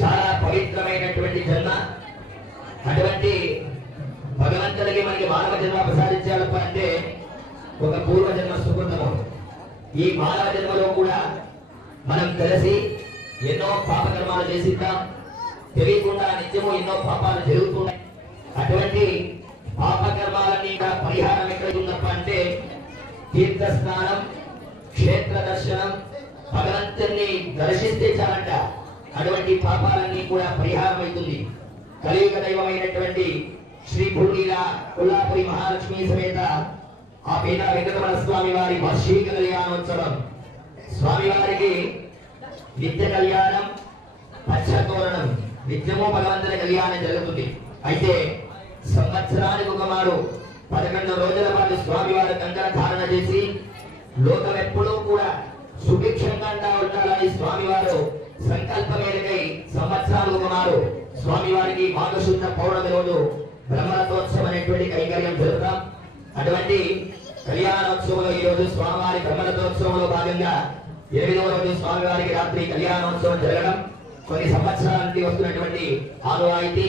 చాలా పవిత్రమైనటువంటి జన్మ. అటువంటి భగవంతుడికి మనకి మానవ జన్మ ప్రసాదించాలప్ప అంటే ఒక పూర్వజన్మ సుకృతము. ఈ మానవ జన్మలో కూడా మనం కలిసి ఎన్నో పాపకర్మాలు చేసిద్దాం. తెలియకుండా నిత్యము ఎన్నో పాపాలు జరుగుతున్నాయి. అటువంటి పాపకర్మాలన్నీ పరిహారం ఎక్కడ ఉందప్ప అంటే తీర్థ స్నానం, క్షేత్ర దర్శనం, భగవంతుని దర్శిస్తే చాలంట అటువంటి పాపాలన్నీ కూడా పరిహారం అవుతుంది. కలియుగ దైవమైనటువంటి శ్రీ భూనీల కొల్లాపురి మహాలక్ష్మి సమేత ఆ పీఠ వెంకటరమణ స్వామి వారి వార్షిక కళ్యాణోత్సవం. స్వామివారికి నిత్య కళ్యాణం, పచ్చతోరణం, నిత్యము భగవంతుని కళ్యాణం జరుగుతుంది. అయితే సంవత్సరానికి ఒక మారు 11 రోజుల పాటు స్వామివారి కంకణ ధారణ చేసి లోకం ఎప్పుడూ కూడా సుభిక్షంగా ఉండాలని స్వామివారు సంకల్ప మేరకై సంవత్సరాలకు ఒక మారు స్వామివారికి మాఘశుద్ధ పౌర్ణమి రోజు బ్రహ్మరథోత్సవం అనేటువంటి కైంకర్యం జరుగుతాం. అటువంటి కళ్యాణోత్సవంలో ఈ రోజు స్వామివారి బ్రహ్మరథోత్సవంలో భాగంగా 8వ రోజు స్వామివారికి రాత్రి కళ్యాణోత్సవం జరగడం కొన్ని సంవత్సరాల నుండి వస్తున్నటువంటి ఆనవాయితీ.